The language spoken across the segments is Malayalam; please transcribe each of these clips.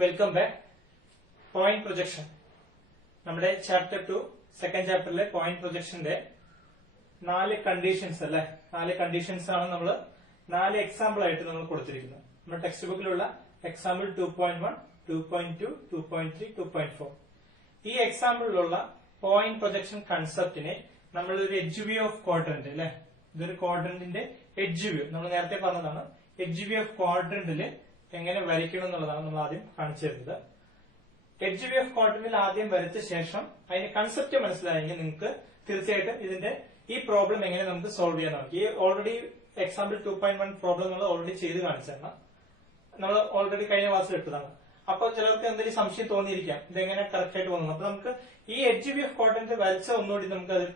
Welcome back. പോയിന്റ് പ്രൊജക്ഷൻ നമ്മുടെ ചാപ്റ്റർ 2 സെക്കൻഡ് ചാപ്റ്ററിലെ പോയിന്റ് പ്രൊജക്ഷന്റെ 4 കണ്ടീഷൻസ് അല്ലെ. 4 കണ്ടീഷൻസ് ആണ് നമ്മൾ 4 എക്സാമ്പിൾ ആയിട്ട് നമ്മൾ കൊടുത്തിരിക്കുന്നത്. നമ്മുടെ ടെക്സ്റ്റ് ബുക്കിലുള്ള എക്സാമ്പിൾ 2.1, 2.2, 2.3, 2.4. ഈ എക്സാമ്പിളിലുള്ള പോയിന്റ് പ്രൊജക്ഷൻ കൺസെപ്റ്റിനെ നമ്മൾ ഒരു എഡ്ജ് വ്യൂ ഓഫ് ക്വാഡ്രന്റ് അല്ലെ, ഇതൊരു ക്വാഡ്രന്റിന്റെ എഡ്ജ് വ്യൂ നമ്മൾ നേരത്തെ പറഞ്ഞതാണ്. എഡ്ജ് വ്യൂ ഓഫ് ക്വാഡ്രന്റില് എങ്ങനെ വരയ്ക്കണം എന്നുള്ളതാണ് നമ്മൾ ആദ്യം കാണിച്ചു തരുന്നത്. എഡ്ജ് വ്യൂ ഓഫ് ക്വാഡ്രന്റിൽ ആദ്യം വരച്ച ശേഷം അതിന്റെ കൺസെപ്റ്റ് മനസ്സിലായെങ്കിൽ നിങ്ങൾക്ക് തീർച്ചയായിട്ടും ഇതിന്റെ ഈ പ്രോബ്ലം എങ്ങനെ നമുക്ക് സോൾവ് ചെയ്യാൻ നോക്കി. ഈ ഓൾറെഡി എക്സാമ്പിൾ 2.1 പ്രോബ്ലം നമ്മൾ ഓൾറെഡി ചെയ്ത് കാണിച്ചാണ്, നമ്മൾ ഓൾറെഡി കഴിഞ്ഞ ക്ലാസ്സിൽ ഇട്ടതാണ്. അപ്പോൾ ചിലർക്ക് എന്തെങ്കിലും സംശയം തോന്നിയിരിക്കാം ഇതെങ്ങനെ കറക്റ്റ് ആയിട്ട് വന്നു. അപ്പൊ നമുക്ക് ഈ എഡ്ജ് വ്യൂ ഓഫ് ക്വാഡ്രന്റ് വരച്ച ഒന്നുകൂടി നമുക്ക് അത്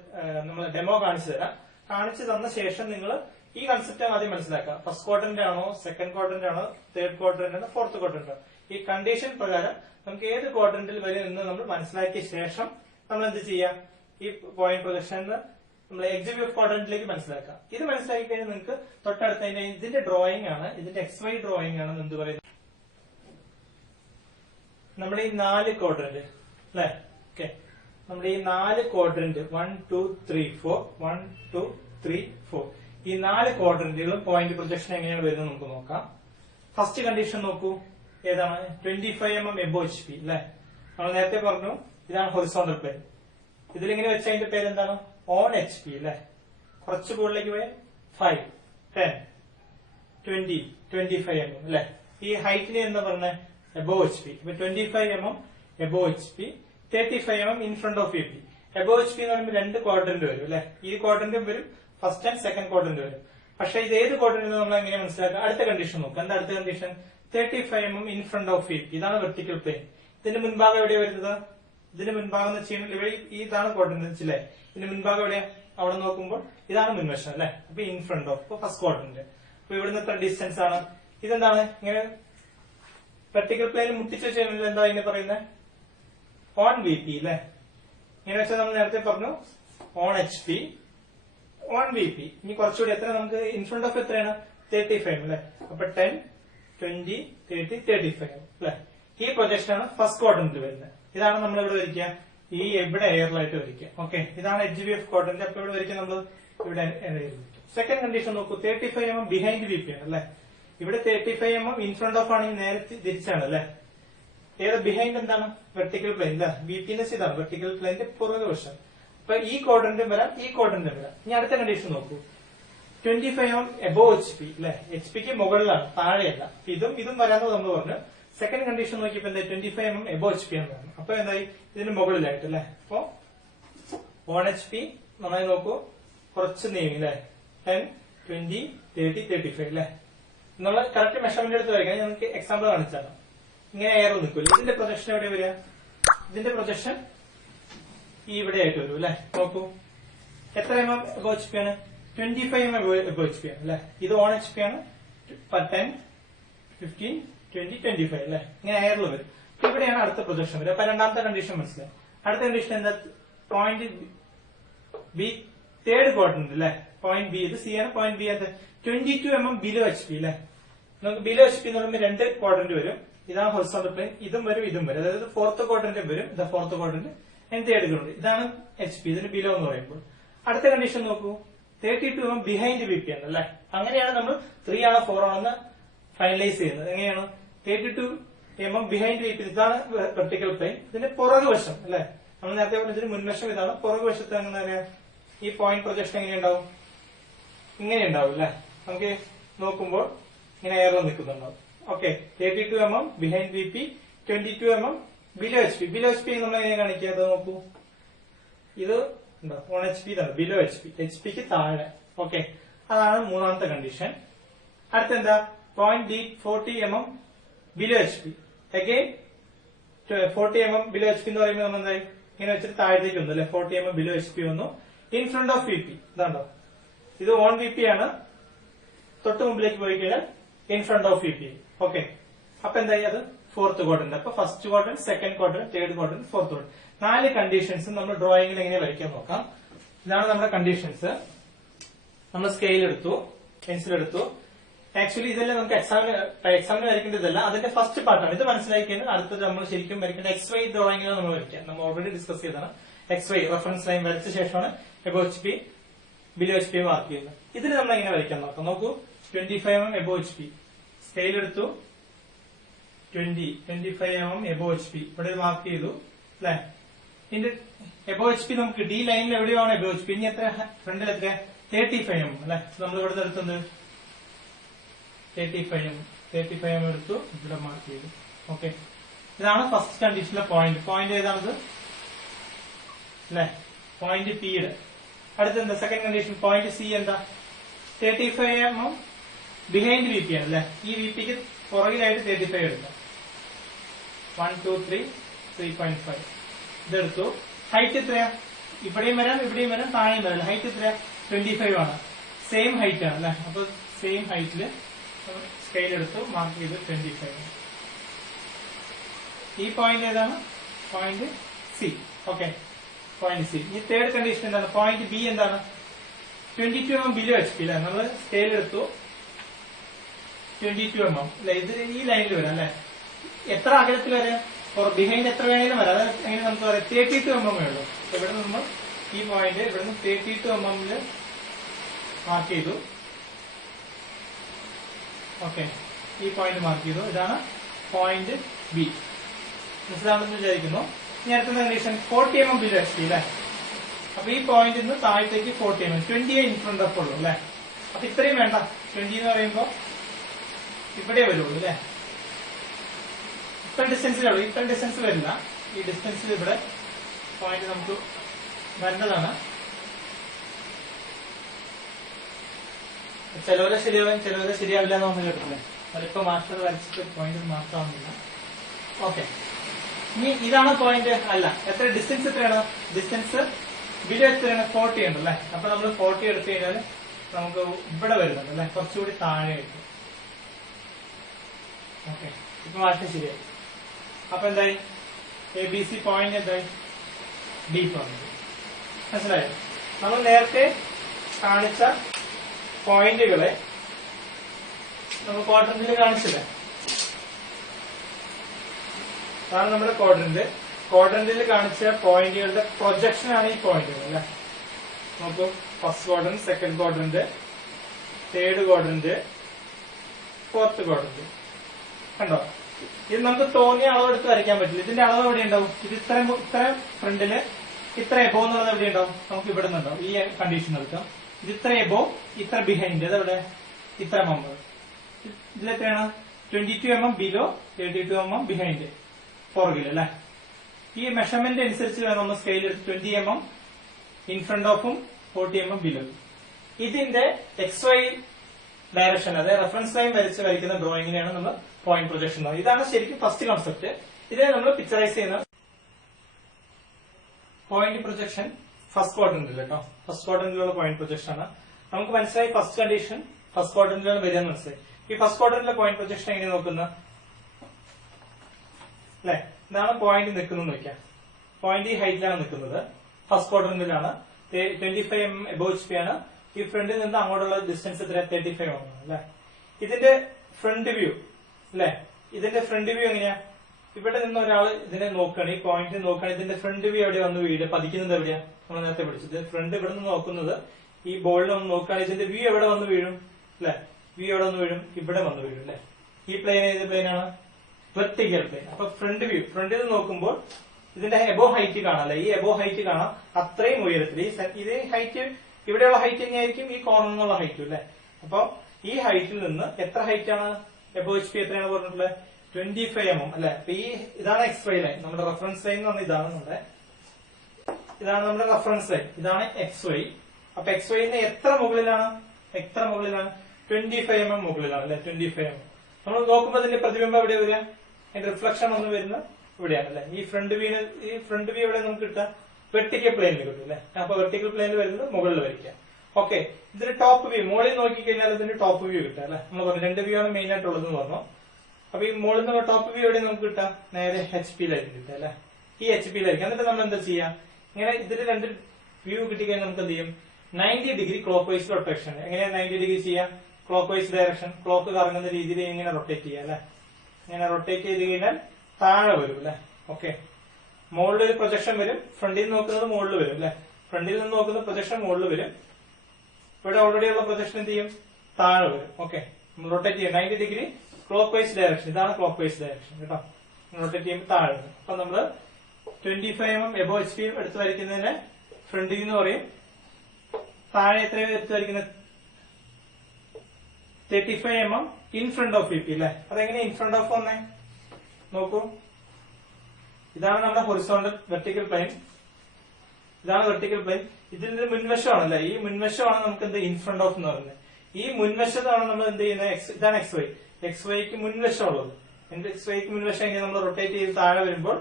നമ്മൾ ഡെമോ കാണിച്ചു തരാം. കാണിച്ചു തന്ന ശേഷം നിങ്ങൾ ഈ കൺസെപ്റ്റ് ആദ്യം മനസ്സിലാക്കുക. ഫസ്റ്റ് ക്വാഡ്രന്റ് ആണോ, സെക്കൻഡ് ക്വാഡ്രന്റ് ആണോ, തേർഡ് ക്വാഡ്രന്റ് ആണോ, ഫോർത്ത് ക്വാഡ്രന്റ് ആണോ, ഈ കണ്ടീഷൻ പ്രകാരം നമുക്ക് ഏത് ക്വാഡ്രന്റിൽ വരും എന്ന് നമ്മൾ മനസ്സിലാക്കിയ ശേഷം നമ്മൾ എന്ത് ചെയ്യാം, ഈ പോയിന്റ് പ്രൊജക്ഷൻ നമ്മൾ എഡ്ജ് വ്യൂ ഓഫ് ക്വാഡ്രന്റിലേക്ക് മനസ്സിലാക്കാം. ഇത് മനസ്സിലാക്കി കഴിഞ്ഞാൽ നിങ്ങൾക്ക് തൊട്ടടുത്ത ഇതിന്റെ ഡ്രോയിങ് ആണ്, ഇതിന്റെ XY ഡ്രോയിങ് ആണ് എന്ത് പറയുന്നത്. നമ്മുടെ ഈ 4 ക്വാഡ്രന്റ് അല്ലെ, ഓക്കെ, നമ്മുടെ ഈ 4 ക്വാഡ്രന്റ് 1, 2, 3, 4, 1, 2, 3, 4 ഈ 4 ക്വാഡ്രന്റുകളും പോയിന്റ് പ്രൊജക്ഷൻ എങ്ങനെയാണ് വരുന്നത് നമുക്ക് നോക്കാം. ഫസ്റ്റ് കണ്ടീഷൻ നോക്കൂ, ഏതാണ്? 25 mm എബോ HP അല്ലെ. നമ്മൾ നേരത്തെ പറഞ്ഞു ഇതാണ് ഹൊറിസോണ്ടൽ പ്ലെയിൻ. ഇതിലിങ്ങനെ വെച്ച അതിന്റെ പേര് എന്താണ്? ഓൺ HP അല്ലെ. കുറച്ച് മുകളിലേക്ക് പോയാൽ 5, 10, 20, 25 mm അല്ലെ. ഈ ഹൈറ്റിന് എന്താ പറഞ്ഞത്? Above HP. ഇപ്പൊ 25 mm above HP, 35 mm in front of VP. Above HP എന്ന് പറയുമ്പോൾ 2 ക്വാഡ്രന്റ് വരും അല്ലെ. ഈ ക്വാഡ്രന്റും വരും, ഫസ്റ്റ് ആൻഡ് സെക്കൻഡ് ക്വാഡ്രന്റ് വരും. പക്ഷെ ഇത് ഏത് ക്വാഡ്രന്റ് നമ്മൾ എങ്ങനെ മനസ്സിലാക്കുക? അടുത്ത കണ്ടീഷൻ നോക്കുക. എന്താ അടുത്ത condition? 35 mm in front of VP. ഇതാണ് വെർട്ടിക്കൽ പ്ലെയിൻ. ഇതിന്റെ മുൻഭാഗം എവിടെയാണ് വരുന്നത്? ഇതിന്റെ മുൻഭാഗം എന്ന് വെച്ചാൽ ഇവിടെ ഇതാണ് ക്വാഡ്രന്റ് അല്ലേ. ഇതിന്റെ മുൻഭാഗം എവിടെയാ? അവിടെ നോക്കുമ്പോൾ ഇതാണ് മുൻവശം അല്ലെ. അപ്പൊ in front of first quadrant. അപ്പൊ ഇവിടുന്ന് എത്ര ഡിസ്റ്റൻസ് ആണ്? ഇതെന്താണ്? ഇങ്ങനെ വെർട്ടിക്കൽ പ്ലെയിൻ മുട്ടിച്ച് വെച്ചാൽ എന്താ ഇങ്ങനെ പറയുന്നത്? ഓൺ VP അല്ലെ. ഇങ്ങനെ വെച്ചാൽ നമ്മൾ നേരത്തെ പറഞ്ഞു ഓൺ HP, ഓൺ VP. ഇനി കുറച്ചുകൂടി എത്ര നമുക്ക് ഇൻ ഫ്രണ്ട് ഓഫ് എത്രയാണ്? 35 അല്ലെ. അപ്പൊ 10, 20, 30, 35 അല്ലെ. ഈ പ്രൊജക്ഷൻ ആണ് ഫസ്റ്റ് ക്വാഡ്രന്റിൽ വരുന്നത്. ഇതാണ് നമ്മൾ ഇവിടെ വരയ്ക്കുക, ഈ ഇവിടെ എയറിലായിട്ട് വരയ്ക്കുക. ഓക്കെ, ഇതാണ് എഡ്ജ് വ്യൂ ഓഫ് ക്വാഡ്രന്റ്. അപ്പൊ ഇവിടെ വരയ്ക്കുക നമ്മൾ ഇവിടെ. സെക്കൻഡ് കണ്ടീഷൻ നോക്കൂ, 35 mm ബിഹൈൻഡ് VP ആണ് അല്ലെ. ഇവിടെ 35 mm ഇൻ ഫ്രണ്ട് ഓഫ് ആണെങ്കിൽ നേരെ തിരിച്ചാണ് അല്ലെ. ഏത് ബിഹൈൻഡ് എന്താണ്? വെർട്ടിക്കൽ പ്ലെയിൻ അല്ലെ. VPന്റെ ഇതാണ് വെർട്ടിക്കൽ പ്ലെയിന്റെ പുറകു വശം. അപ്പൊ ഈ ക്വാഡ്രന്റും വരാം, ഈ ക്വാഡ്രന്റും വരാം. ഇനി അടുത്ത കണ്ടീഷൻ നോക്കൂ, 25 mm എബോ HP അല്ലെ. HPക്ക് മുകളിലാണ്, താഴെയല്ല. ഇതും വരാമെന്ന് നമ്മൾ പറഞ്ഞു. സെക്കൻഡ് കണ്ടീഷൻ നോക്കിയപ്പോ എന്താ? 25 mm എബോ HP എന്ന് പറഞ്ഞു. അപ്പൊ എന്തായി? ഇതിന് മുകളിലായിട്ട് അല്ലെ. അപ്പൊ ഓൺ HP നന്നായി നോക്കൂ, കുറച്ച് നീങ്ങി അല്ലെ. 10, 20, 30, 35 അല്ലെ. നമ്മൾ കറക്റ്റ് മെഷർമെന്റ് എടുത്ത് വരയ്ക്കാൻ നമുക്ക് എക്സാമ്പിൾ കാണിച്ചാണ്. ഇങ്ങനെ എയർ നിൽക്കില്ല. ഇതിന്റെ പ്രൊജക്ഷൻ എവിടെ വരിക? ഇതിന്റെ പ്രൊജക്ഷൻ ഈ ഇവിടെ ആയിട്ട് വരും അല്ലെ. നോക്കൂ, എത്ര mm എബോ HP ആണ്? 25 mm എബോ HP ആണ് അല്ലെ. ഇത് ഓൺ HP ആണ്. 10, 15, 20, 25 അല്ലെ. ഇങ്ങനെ എയറിൽ വരും. ഇവിടെയാണ് അടുത്ത പ്രൊജക്ഷൻ വരിക. അപ്പൊ രണ്ടാമത്തെ കണ്ടീഷൻ മനസ്സിലായി. അടുത്ത കണ്ടീഷൻ എന്താ? പോയിന്റ് ബി, തേർഡ് ക്വാഡ്രന്റ് അല്ലെ. പോയിന്റ് ബി, ഇത് C ആണ്. പോയിന്റ് ബി എന്താ? 22 mm ബിലോ HP അല്ലെ. നമുക്ക് ബിലോ HP എന്ന് പറയുമ്പോൾ 2 ക്വാഡ്രന്റ് വരും. ഇതാണ് ഹൊറിസോണ്ടൽ പ്ലെയിൻ. ഇതും വരും, ഇതും വരും. അതായത് ഫോർത്ത് ക്വാഡ്രന്റ് വരും. ഇതാ ഫോർത്ത് ക്വാഡ്രന്റ്, തേർഡ് ക്വാഡ്രന്റ്. ഇതാണ് HP, ഇതിന് ബിലോ എന്ന് പറയുമ്പോൾ. അടുത്ത കണ്ടീഷൻ നോക്കൂ, 32 mm ബിഹൈൻഡ് VP ആണ് അല്ലെ. അങ്ങനെയാണ് നമ്മൾ 3 ആണോ 4 ആണെന്ന് ഫൈനലൈസ് ചെയ്യുന്നത്. എങ്ങനെയാണ്? 32 mm ബിഹൈൻഡ് VP. ഇതാണ് വെർട്ടിക്കൽ പ്ലെയിൻ, ഇതിന്റെ പുറകു വശം അല്ലെ. നമ്മൾ നേരത്തെ പറഞ്ഞതിന് മുൻവശം ഇതാണ്. പുറകു വശത്ത് എങ്ങനെ അറിയാം? ഈ പോയിന്റ് പ്രൊജക്ഷൻ എങ്ങനെയുണ്ടാവും? ഇങ്ങനെ ഉണ്ടാവും അല്ലെ. നമുക്ക് നോക്കുമ്പോൾ ഇങ്ങനെ എയറിൽ നിൽക്കുന്നുണ്ടാവും. Okay, 32 mm behind VP, 22 mm below HP. Below HP നമ്മൾ എങ്ങനെ കാണിക്കുക? അത് നോക്കൂ, ഇത് ഓൺ HP ഇതാണ് ബിലോ HP, HPക്ക് താഴെ. ഓക്കെ, അതാണ് മൂന്നാമത്തെ കണ്ടീഷൻ. അടുത്തെന്താ? Point D, 40 mm below HP. Again 40 mm below HP എന്ന് പറയുമ്പോൾ നമ്മൾ എന്തായി? ഇങ്ങനെ വെച്ചിട്ട് താഴത്തേക്ക് വന്നു അല്ലെ. 40 mm ബിലോ HP വന്നു. ഇൻ ഫ്രണ്ട് ഓഫ് VP ഇതാണ്ടോ, ഇത് ഓൺ VP ആണ്. തൊട്ട് മുമ്പിലേക്ക് പോയി കഴിഞ്ഞാൽ in front of VP. Okay, അപ്പൊ എന്തായി? അത് ഫോർത്ത് ക്വാഡ്രന്റ്. അപ്പൊ first quadrant, second quadrant, third quadrant, fourth quadrant. 4 conditions നമ്മൾ ഡ്രോയിങ്ങിൽ എങ്ങനെ വരയ്ക്കാൻ നോക്കാം. ഇതാണ് നമ്മുടെ കണ്ടീഷൻസ്. നമ്മൾ സ്കെയിൽ എടുത്തു, പെൻസിൽ എടുത്തു. ആക്ച്വലി ഇതെല്ലാം നമുക്ക് എക്സാമിന് വരയ്ക്കേണ്ടതല്ല, അതിന്റെ ഫസ്റ്റ് പാർട്ടാണ്. ഇത് മനസ്സിലാക്കിയാണ് അടുത്തത് നമ്മൾ ശരിക്കും വരയ്ക്കേണ്ട എക്സ് വൈ ഡ്രോയിങ്ങിലാണ് നമ്മൾ വരയ്ക്കുക. നമ്മൾ ഓൾറെഡി ഡിസ്കസ് ചെയ്തതാണ്. എക്സ് വൈ റെഫറൻസ് ലൈൻ വരച്ച ശേഷമാണ് above H P below H P mark ചെയ്യുന്നത്. ഇതിന് നമ്മൾ എങ്ങനെ വരയ്ക്കാൻ നോക്കാം. നോക്കൂ, 25 mm above H P scale എടുത്തു, 25 mm എബോ എച്ച് പി ഇവിടെ മാർക്ക് ചെയ്തു അല്ലെ. ഇതിന്റെ എബോ എച്ച് പി നമുക്ക് ഡി ലൈനിൽ എവിടെയാണ് എബോ എച്ച് പി. ഇനി എത്ര ഫ്രണ്ടിൽ എത്ര 35 mm അല്ലെ. നമ്മൾ ഇവിടെ എടുത്തത് 35 mm എടുത്തു, ഇവിടെ മാർക്ക് ചെയ്തു. ഓക്കെ, ഇതാണ് ഫസ്റ്റ് കണ്ടീഷനിലെ പോയിന്റ്. പോയിന്റ് ഏതാണത് അല്ലെ, പോയിന്റ് പി യുടെ. അടുത്ത എന്താ സെക്കൻഡ് കണ്ടീഷൻ, പോയിന്റ് സി എന്താ 35 mm ബിഹൈൻഡ് വി പി ആണ് അല്ലെ. ഈ വി പിക്ക് പുറകിലായിട്ട് 35 എടുക്കാം. 1 2 3 3.5 ഇതെടുത്തു. ഹൈറ്റ് എത്രയാ, ഇവിടെയും വരാം ഇവിടെയും വരാം താഴെയും വരാം. ഹൈറ്റ് എത്രയാ 25 ആണ്, സെയിം ഹൈറ്റ് ആണ് അല്ലെ. അപ്പൊ സെയിം ഹൈറ്റില് സ്കെയിൽ എടുത്തു, മാർക്ക് ചെയ്ത് 25. ഈ പോയിന്റ് ഏതാണ്, point C. Okay, point C. ഈ തേർഡ് കണ്ടീഷൻ എന്താണ്, പോയിന്റ് ബി എന്താണ് 22 mm ബിലോ എച്ച് പി അല്ലെ. നമ്മൾ സ്കെയിൽ എടുത്തു 22 mm അല്ലെ. ഇത് ഈ ലൈനിൽ വരാം അല്ലെ. എത്ര അകലത്തിൽ വരാം, ബിഹൈൻഡ് എത്ര വേണേലും വരാം. അത് എങ്ങനെ നമുക്ക് പറയാം, 32 mm ഉള്ളൂ. ഇവിടെ നമ്മൾ ഈ പോയിന്റ് ഇവിടെ നിന്ന് 32 mm മാർക്ക് ചെയ്തു. ഓക്കെ, ഈ പോയിന്റ് മാർക്ക് ചെയ്തു. ഇതാണ് പോയിന്റ് ബി. മനസ്സിലാണെന്ന് വിചാരിക്കുന്നു. ഇനി അടുത്ത condition 40 mm below H P അല്ലെ. അപ്പൊ ഈ പോയിന്റിൽ നിന്ന് താഴത്തേക്ക് 40 mm, 20 ഇൻ ഫ്രണ്ട് ഓഫ് ഉള്ളൂ അല്ലെ. അപ്പൊ ഇത്രയും വേണ്ട, 20 എന്ന് പറയുമ്പോ ഇവിടെ വരുള്ളൂ അല്ലെ. ഇത്ര ഡിസ്റ്റൻസിലുള്ളൂ, ഇത്ര ഡിസ്റ്റൻസ് വരില്ല. ഈ ഡിസ്റ്റൻസിൽ ഇവിടെ പോയിന്റ് നമുക്ക് വരേണ്ടതാണ്. ചിലവരെ ശരിയാവും, ചിലവരെ ശരിയാവില്ല എന്ന് നമ്മൾ കേട്ടില്ലേ. അതിപ്പോ മാസ്റ്റർ വരച്ചിട്ട് പോയിന്റ് മാറ്റാവുന്നില്ല. ഓക്കെ, ഇനി ഇതാണ് പോയിന്റ് അല്ല. എത്ര ഡിസ്റ്റൻസ് എത്രയാണ്, ഡിസ്റ്റൻസ് ബിലോ എത്രയാണ് 40 ഉണ്ട് അല്ലെ. അപ്പൊ നമ്മൾ 40 എടുത്തു കഴിഞ്ഞാൽ നമുക്ക് ഇവിടെ വരുന്നുണ്ട് അല്ലെ, കുറച്ചുകൂടി താഴെ കിട്ടും. ഓക്കെ, ഇപ്പൊ മാറ്റം ശരിയായി. അപ്പൊ എന്തായി, എ ബി സി പോയിന്റ് എന്തായി, ഡി പോയിന്റ്. മനസ്സിലായോ. നമ്മൾ നേരത്തെ കാണിച്ച പോയിന്റുകളെ നമ്മൾ ക്വാഡ്രന്റിൽ കാണിച്ചില്ലേ. അതാണ് നമ്മുടെ ക്വാഡ്രന്റിൽ കാണിച്ച പോയിന്റുകളുടെ പ്രൊജക്ഷൻ ആണ് ഈ പോയിന്റുകൾ അല്ലെ. നോക്കൂ, first quadrant, second quadrant, third quadrant, fourth quadrant. കണ്ടോ, ഇത് നമുക്ക് തോന്നിയ അളവ് എടുത്ത് വരയ്ക്കാൻ പറ്റില്ല. ഇതിന്റെ അളവ് എവിടെ ഉണ്ടാവും, ഇത് ഇത്ര ഫ്രണ്ടില് ഇത്ര എബോ എന്നുള്ളത് എവിടെ ഉണ്ടാവും, നമുക്ക് ഇവിടെ നിന്നുണ്ടാവും. ഈ കണ്ടീഷൻ എടുക്കാം. ഇത് ഇത്ര എബോ, ഇത്ര ബിഹൈൻഡ്, അതെവിടെ ഇത്ര മെമ്പർ. ഇതിലെത്രയാണ് 22 mm ബിലോ 32 mm ബിഹൈൻഡ് പുറകിൽ അല്ലെ. ഈ മെഷർമെന്റ് അനുസരിച്ച് വേണം നമ്മൾ സ്കെയിൽ എടുത്ത് 20 mm ഇൻ ഫ്രണ്ട് ഓഫും 40 mm ബിലോ. ഇതിന്റെ എക്സ് വൈ ഡയറക്ഷൻ, അതായത് റെഫറൻസ് ലൈൻ വരയ്ക്കുന്ന ഡ്രോയിങ്ങിനെയാണ് നമ്മൾ പോയിന്റ് പ്രൊജക്ഷൻ. ഇതാണ് ശരിക്കും ഫസ്റ്റ് കോൺസെപ്റ്റ്. ഇതിനെ നമ്മൾ പിക്ചറൈസ് ചെയ്യുന്ന പോയിന്റ് പ്രൊജക്ഷൻ ഫസ്റ്റ് ക്വാഡ്രന്റിൽ കേട്ടോ. ഫസ്റ്റ് ക്വാഡ്രന്റിലുള്ള പോയിന്റ് പ്രൊജക്ഷൻ ആണ്. നമുക്ക് മനസ്സിലായി ഫസ്റ്റ് കണ്ടീഷൻ ഫസ്റ്റ് ക്വാഡ്രന്റിലാണ് വരിക എന്ന് മനസ്സിലായി. ഈ ഫസ്റ്റ് ക്വാഡ്രന്റിലെ പോയിന്റ് പ്രൊജക്ഷൻ എങ്ങനെ നോക്കുന്ന അല്ലെ. ഇതാണ് പോയിന്റ് നിൽക്കുന്നത് നോക്കിയാൽ. പോയിന്റ് ഈ ഹൈറ്റിലാണ് നിൽക്കുന്നത്, ഫസ്റ്റ് ക്വാഡ്രന്റിലാണ്. 25 mm എബോ എച്ച് പി ആണ്. ഈ ഫ്രണ്ടിൽ നിന്ന് അങ്ങോട്ടുള്ള ഡിസ്റ്റൻസ് എത്ര 35 ആണ് അല്ലെ. ഇതിന്റെ ഫ്രണ്ട് വ്യൂ അല്ലെ. ഇതിന്റെ ഫ്രണ്ട് വ്യൂ എങ്ങനെയാ, ഇവിടെ നിന്ന് ഒരാൾ ഇതിനെ നോക്കുകയാണ്, ഈ പോയിന്റ് നോക്കുകയാണ്. ഇതിന്റെ ഫ്രണ്ട് വ്യൂ എവിടെ വന്ന് വീട് പതിക്കുന്നത് എവിടെയാ, നമ്മൾ നേരത്തെ പഠിച്ചത്. ഫ്രണ്ട് ഇവിടെ നിന്ന് നോക്കുന്നത്, ഈ ബോളിൽ ഒന്ന് നോക്കുകയാണ്. ഇതിന്റെ വ്യൂ എവിടെ വന്ന് വീഴും അല്ലെ. വ്യൂ എവിടെ വന്ന് വീഴും, ഇവിടെ വന്ന് വീഴും അല്ലെ. ഈ പ്ലെയിൻ ഏത് പ്ലെയിനാണ്, വെർട്ടിക്കൽ പ്ലെയിൻ. അപ്പൊ ഫ്രണ്ട് വ്യൂ, ഫ്രണ്ടിൽ നിന്ന് നോക്കുമ്പോൾ ഇതിന്റെ എബോ ഹൈറ്റ് കാണാം അല്ലെ. ഈ എബോ ഹൈറ്റ് കാണാം അത്രയും ഉയരത്തിൽ. ഇത് ഹൈറ്റ് ഇവിടെയുള്ള ഹൈറ്റ് എങ്ങനെയായിരിക്കും, ഈ കോർണറിൽ നിന്നുള്ള ഹൈറ്റ് അല്ലെ. അപ്പൊ ഈ ഹൈറ്റിൽ നിന്ന് എത്ര ഹൈറ്റ് ആണ്, എബോ എച്ച് പി എത്രയാണ് പറഞ്ഞിട്ടുള്ളത് 25 mm അല്ലെ. അപ്പൊ ഇതാണ് എക്സ് വൈ ലൈൻ, നമ്മുടെ റെഫറൻസ് ലൈൻ എന്ന് പറഞ്ഞാൽ ഇതാണ് നമ്മുടെ റെഫറൻസ് ലൈൻ, ഇതാണ് എക്സ് വൈ. അപ്പൊ എക്സ് വൈന്ന് എത്ര മുകളിലാണ് 25 mm മുകളിലാണ് അല്ലെ. 25 mm നമ്മൾ നോക്കുമ്പോൾ അതിന്റെ പ്രതിബിംബം എവിടെ വരിക, അതിന്റെ റിഫ്ലക്ഷൻ ഒന്ന് വരുന്ന ഇവിടെയാണ് അല്ലെ. ഈ ഫ്രണ്ട് വ്യൂ എവിടെ നമുക്ക് കിട്ടുക, വെർട്ടിക്കൽ പ്ലെയിനിൽ കിട്ടും അല്ലെ. അപ്പൊ വെർട്ടിക്കൽ പ്ലെയിനിൽ വരുന്നത് മുകളിൽ വരയ്ക്കുക. ഓക്കെ, ഇതിന്റെ ടോപ്പ് വ്യൂ മുകളിൽ നോക്കിക്കഴിഞ്ഞാൽ ഇതിന്റെ ടോപ്പ് വ്യൂ കിട്ടുക അല്ലെ. നമ്മൾ പറഞ്ഞു 2 വ്യൂ ആണ് മെയിൻ ആയിട്ടുള്ളതെന്ന് പറഞ്ഞു. അപ്പൊ ഈ മുകളിൽ നിന്ന് ടോപ്പ് വ്യൂ എവിടെ നമുക്ക് കിട്ടാം, നേരെ എച്ച് പിയിലായിരിക്കും കിട്ടുക അല്ലെ. ഈ എച്ച് പിയിലായിരിക്കും. എന്നിട്ട് നമ്മൾ എന്താ ചെയ്യാം, ഇങ്ങനെ ഇതിൽ 2 വ്യൂ കിട്ടിക്കഴിഞ്ഞാൽ നമുക്ക് എന്ത് ചെയ്യും, 90 ഡിഗ്രി ക്ലോക്ക് വൈസ് റൊട്ടേഷൻ. എങ്ങനെയാ 90 ഡിഗ്രി ചെയ്യാം, ക്ലോക്ക് വൈസ് ഡയറക്ഷൻ, ക്ലോക്ക് കറങ്ങുന്ന രീതിയിൽ ഇങ്ങനെ റൊട്ടേറ്റ് ചെയ്യാം അല്ലെ. ഇങ്ങനെ റൊട്ടേറ്റ് ചെയ്ത് കഴിഞ്ഞാൽ താഴെ വരും അല്ലെ. ഓക്കെ, മുകളിൽ ഒരു പ്രൊജക്ഷൻ വരും, ഫ്രണ്ടിൽ നിന്ന് നോക്കുന്നത് മുകളിൽ വരും അല്ലെ. ഫ്രണ്ടിൽ നിന്ന് നോക്കുന്ന പ്രൊജക്ഷൻ മുകളിൽ വരും, ഇവിടെ ഓൾറെഡി ഉള്ള പ്രൊജക്ഷൻ എന്ത് ചെയ്യും, താഴെ വരും. ഓക്കെ, നമ്മൾ റൊട്ടേറ്റ് ചെയ്യും 90 ഡിഗ്രി ക്ലോക്ക് വൈസ് ഡയറക്ഷൻ. ഇതാണ് ക്ലോക്ക് വൈസ് ഡയറക്ഷൻ കേട്ടോ. റൊട്ടേറ്റ് ചെയ്യുമ്പോൾ താഴെ വരും. അപ്പൊ നമ്മള് 25 mm എബോ HP എടുത്ത് വരയ്ക്കുന്നതിന് ഫ്രണ്ടിൽ നിന്ന് പറയും. താഴെ എത്രയോ എടുത്ത് വരയ്ക്കുന്നത് 35 mm in front of VP അല്ലെ. അതെങ്ങനെ ഇൻ ഫ്രണ്ട് ഓഫ് വന്നേ നോക്കൂ. ഇതാണ് നമ്മുടെ ഹൊറിസോണ്ടൽ വെർട്ടിക്കൽ പ്ലെയിൻ, ഇതാണ് വെർട്ടിക്കൽ പ്ലെയിൻ. ഇതിന്റെ മുൻവശമാണ് അല്ലെ. ഈ മുൻവശമാണ് നമുക്ക് എന്ത് ഇൻ ഫ്രണ്ട് ഓഫ് എന്ന് പറയുന്നത്. ഈ മുൻവശത്താണ് നമ്മൾ എന്ത് ചെയ്യുന്നത്, ഇതാണ് XY. XYക്ക് മുൻവശമുള്ളത്. XYക്ക് മുൻവശം ഇങ്ങനെ നമ്മൾ റൊട്ടേറ്റ് ചെയ്ത് താഴെ വരുമ്പോൾ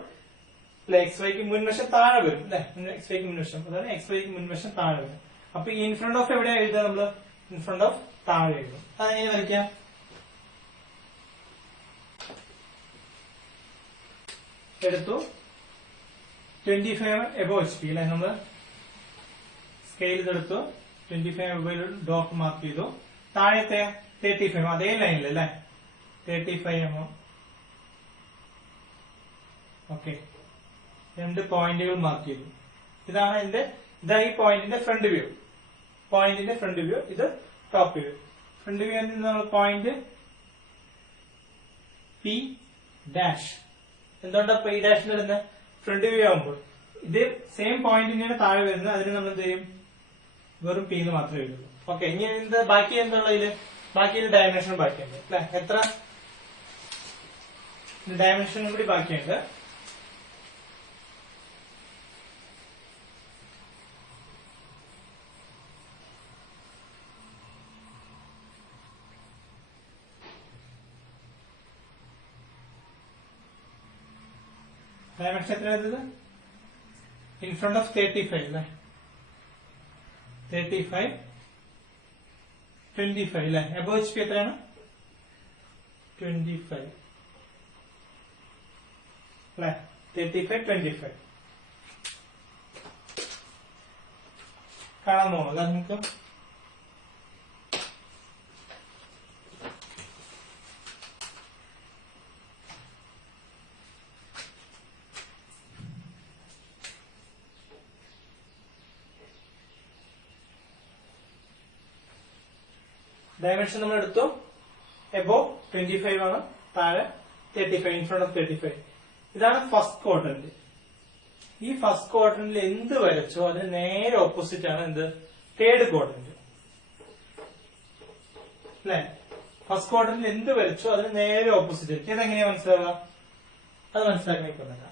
XYക്ക് മുൻവശം താഴെ വരും അല്ലെ. XYക്ക് മുൻവശം, അതാണ് XYക്ക് മുൻവശം താഴെ വരും. അപ്പൊ ഈ ഇൻ ഫ്രണ്ട് ഓഫ് എവിടെയാണ് എഴുതുക, നമ്മള് ഇൻ ഫ്രണ്ട് ഓഫ് താഴെ എഴുതും. അതെങ്ങനെ വരയ്ക്കാം, എടുത്തു 25 mm എബോ HP അല്ലെ. നമ്മള് സ്കെയിൽ എടുത്തു 25 mm ഡോട്ട് മാർക്ക് ചെയ്തു. താഴത്തെ 35 അതേ ലൈനിൽ അല്ലെ, 35 mm. ഓക്കെ, 2 പോയിന്റുകൾ മാർക്ക് ചെയ്തു. ഇതാണ് ഇതാ ഈ പോയിന്റിന്റെ ഫ്രണ്ട് വ്യൂ, പോയിന്റിന്റെ ഫ്രണ്ട് വ്യൂ. ഇത് ടോപ്പ് വ്യൂ. ഫ്രണ്ട് വ്യൂ നമ്മൾ പോയിന്റ് P ഡാഷ്. എന്തുകൊണ്ടാ P ഡാഷിൽ ഇടുന്ന, ഫ്രണ്ട് വ്യൂ ആകുമ്പോൾ ഇത് സെയിം പോയിന്റിനാണ് താഴെ വരുന്നത്. അതിന് നമ്മൾ എന്ത് ചെയ്യും, വെറും P എന്ന് മാത്രമേ എഴുതുള്ളൂ. ഓക്കെ, ഇനി എന്താ ബാക്കി, എന്തുള്ള ഇതില് ബാക്കി ഡയമെൻഷൻ ബാക്കിയുണ്ട് അല്ലെ. എത്ര ഡയമെൻഷനും കൂടി ബാക്കിയുണ്ട്. ഡയമെൻഷൻ എത്ര വരുന്നത്, ഇൻ ഫ്രണ്ട് ഓഫ് 35 അല്ലെ. 35 25 അല്ലെ. എബോ HP എത്രയാണ്, 25 അല്ലെ. 35 25 കാണാൻ പോകുന്നു നിങ്ങൾക്ക്. ഡയമെൻഷൻ നമ്മൾ എടുത്തു, എബോ 25 ആണ്, താഴെ 35, ഇൻ ഫ്രണ്ട് ഓഫ് 35. ഇതാണ് ഫസ്റ്റ് ക്വാഡ്രന്റ്. ഈ ഫസ്റ്റ് ക്വാഡ്രന്റിൽ എന്ത് വരച്ചോ അതിന് നേരെ ഓപ്പോസിറ്റ് ആണ് എന്ത്, തേർഡ് ക്വാഡ്രന്റ് അല്ലെ. ഫസ്റ്റ് ക്വാഡ്രന്റിൽ എന്ത് വരച്ചോ അതിന് നേരെ ഓപ്പോസിറ്റ്. ഇതെങ്ങനെയാ മനസ്സിലാവുക, അത് മനസ്സിലാക്കണമെന്നില്ല.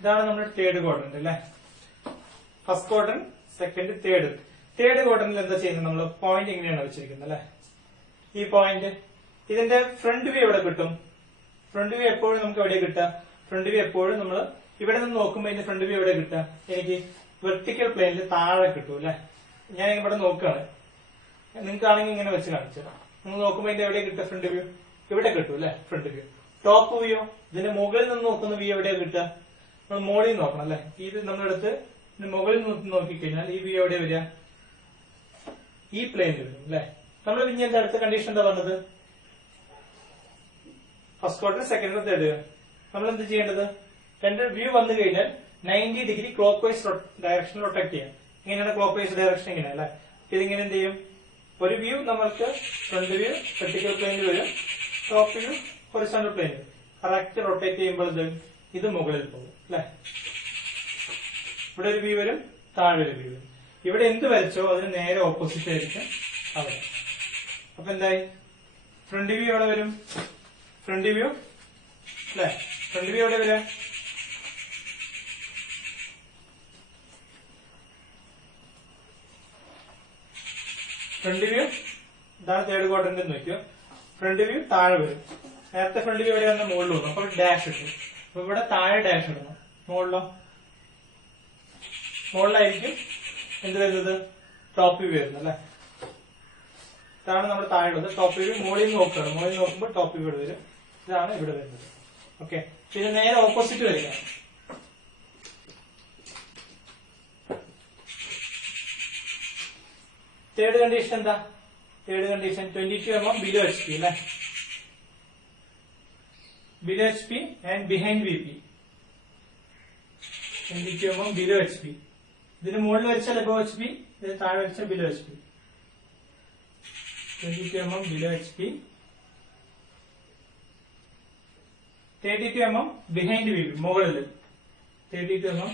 ഇതാണ് നമ്മുടെ തേർഡ് ക്വാഡ്രന്റ് അല്ലെ. ഫസ്റ്റ് ക്വാഡ്രന്റ്, സെക്കൻഡ്, തേർഡ് ക്വാഡ്രന്റിൽ എന്താ ചെയ്യുന്നത്, നമ്മൾ പോയിന്റ് ഇങ്ങനെയാണ് വെച്ചിരിക്കുന്നത് അല്ലെ. ഈ പോയിന്റ്, ഇതിന്റെ ഫ്രണ്ട് വ്യൂ എവിടെ കിട്ടും, ഫ്രണ്ട് വ്യൂ എപ്പോഴും നമുക്ക് എവിടെ കിട്ടുക, ഫ്രണ്ട് വ്യൂ എപ്പോഴും നമ്മൾ ഇവിടെ നിന്ന് നോക്കുമ്പോൾ ഇതിന്റെ ഫ്രണ്ട് വ്യൂ എവിടെ കിട്ടുക, എനിക്ക് വെർട്ടിക്കൽ പ്ലെയിനിൽ താഴെ കിട്ടും അല്ലെ. ഞാൻ ഇവിടെ നോക്കുകയാണ്, നിങ്ങൾക്കാണെങ്കിൽ ഇങ്ങനെ വെച്ച് കാണിച്ചു തരാം. നിങ്ങൾ നോക്കുമ്പോൾ ഇതിന്റെ എവിടെ കിട്ടുക, ഫ്രണ്ട് വ്യൂ ഇവിടെ കിട്ടും അല്ലെ. Front view. ടോപ്പ് വ്യൂ, ഇതിന്റെ മുകളിൽ നിന്ന് നോക്കുന്ന വ്യൂ എവിടെയാ കിട്ടുക, നമ്മൾ മുകളിൽ നോക്കണം അല്ലെ. ഇത് നമ്മളെടുത്ത് മുകളിൽ നോക്കിക്കഴിഞ്ഞാൽ ഈ വ്യൂ എവിടെ വരിക, ഈ പ്ലെയിനിൽ വരും അല്ലെ. നമ്മൾ പിന്നെ എന്താ അടുത്ത കണ്ടീഷൻ എന്താ പറഞ്ഞത്, ഫസ്റ്റ് ക്വാർട്ടർ, സെക്കൻഡ്, തേർഡ്. നമ്മൾ എന്ത് ചെയ്യേണ്ടത്, രണ്ട് വ്യൂ വന്നു കഴിഞ്ഞാൽ 90 ഡിഗ്രി ക്ലോക്ക് വൈസ് ഡയറക്ഷനിൽ റൊട്ടേറ്റ് ചെയ്യാം. ഇങ്ങനെയാണ് ക്ലോക്ക് വൈസ് ഡയറക്ഷൻ ഇങ്ങനെ അല്ലെ. ഇതിങ്ങനെ എന്ത് ചെയ്യും, ഒരു വ്യൂ നമ്മൾക്ക് ഫ്രണ്ട് വ്യൂ വെർട്ടിക്കൽ പ്ലെയിനിൽ വരും, ടോപ്പ് വ്യൂ ഹൊറിസോണ്ടൽ പ്ലെയിനിൽ. കറക്റ്റ് റൊട്ടേറ്റ് ചെയ്യുമ്പോൾ ഇത് മുകളിൽ പോകും അല്ലെ. ഇവിടെ ഒരു വ്യൂ വരും, താഴെ ഒരു വ്യൂ വരും. ഇവിടെ എന്ത് വരച്ചോ അതിന് നേരെ ഓപ്പോസിറ്റ് ആയിരിക്കും അവിടെ. അപ്പൊ എന്തായി, ഫ്രണ്ട് വ്യൂ എവിടെ വരും, ഫ്രണ്ട് വ്യൂ അല്ലെ. ഫ്രണ്ട് വ്യൂ എവിടെ വരിക, ഫ്രണ്ട് വ്യൂ ഇതാണ് തേർഡ് ക്വാഡ്രന്റ് എന്ന് നോക്കിയോ. ഫ്രണ്ട് വ്യൂ താഴെ വരും. നേരത്തെ ഫ്രണ്ട് വ്യൂ എവിടെ വന്ന മുകളിൽ വന്നു, അപ്പൊ ഡാഷ് ഇട്ടു. അപ്പൊ ഇവിടെ താഴെ ഡാഷ് ഇടണം, മുകളിലായിരിക്കും എന്ത് വരുന്നത്, ടോപ്പ് വ്യൂ വരുന്നത് അല്ലെ. ഇതാണ് നമ്മൾ താഴെ ഉള്ളത് ടോപ്പ് വ്യൂ. മുകളിൽ നിന്ന് നോക്കുകയാണ്, മുകളിൽ നോക്കുമ്പോൾ ടോപ്പ് വ്യൂ ഇവിടെ വരും. ഇതാണ് ഇവിടെ വരുന്നത്. ഓക്കെ, പിന്നെ നേരെ ഓപ്പോസിറ്റ് വരിക. തേർഡ് കണ്ടീഷൻ എന്താ? Third condition 22 mm below H P അല്ലെ, below H P and behind V P. 22 mm below H P. ഇതിന് മുകളിൽ വരച്ചാൽ എബോ എച്ച് പി, ഇതിന് താഴെ വരച്ചാൽ below H P. 22 mm below H P, 32 mm behind V P, മുകളിൽ 32 mm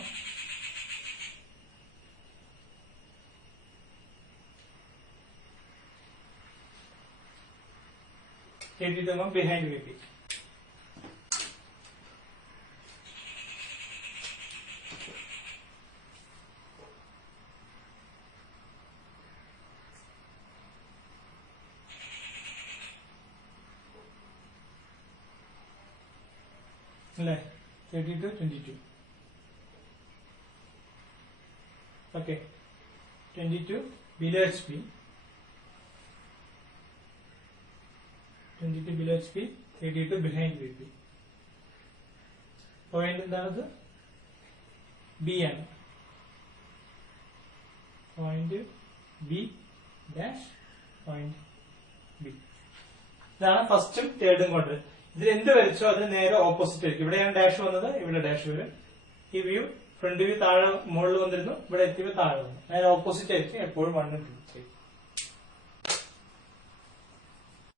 behind VP. അല്ലേ 32, 22. Okay, 22 below HP, 22 below HP, 32 behind VP. Point എന്താണത്? ബി ആണ്. Point B dash point B. ഇതാണ് ഫസ്റ്റും തേർഡും കൊണ്ട്. ഇതിൽ എന്ത് വരച്ചോ അതിന് നേരെ ഓപ്പോസിറ്റ് ആയിരിക്കും. ഇവിടെയാണ് ഡാഷ് വന്നത്, ഇവിടെ ഡാഷ് വരും. ഈ വ്യൂ ഫ്രണ്ട് വ്യൂ താഴെ മുകളിൽ വന്നിരുന്നു, ഇവിടെ എത്തിയപ്പോൾ താഴെ വന്നു. നേരെ ഓപ്പോസിറ്റ് ആയിരിക്കും എപ്പോഴും 1 ഉം 2 ഉം.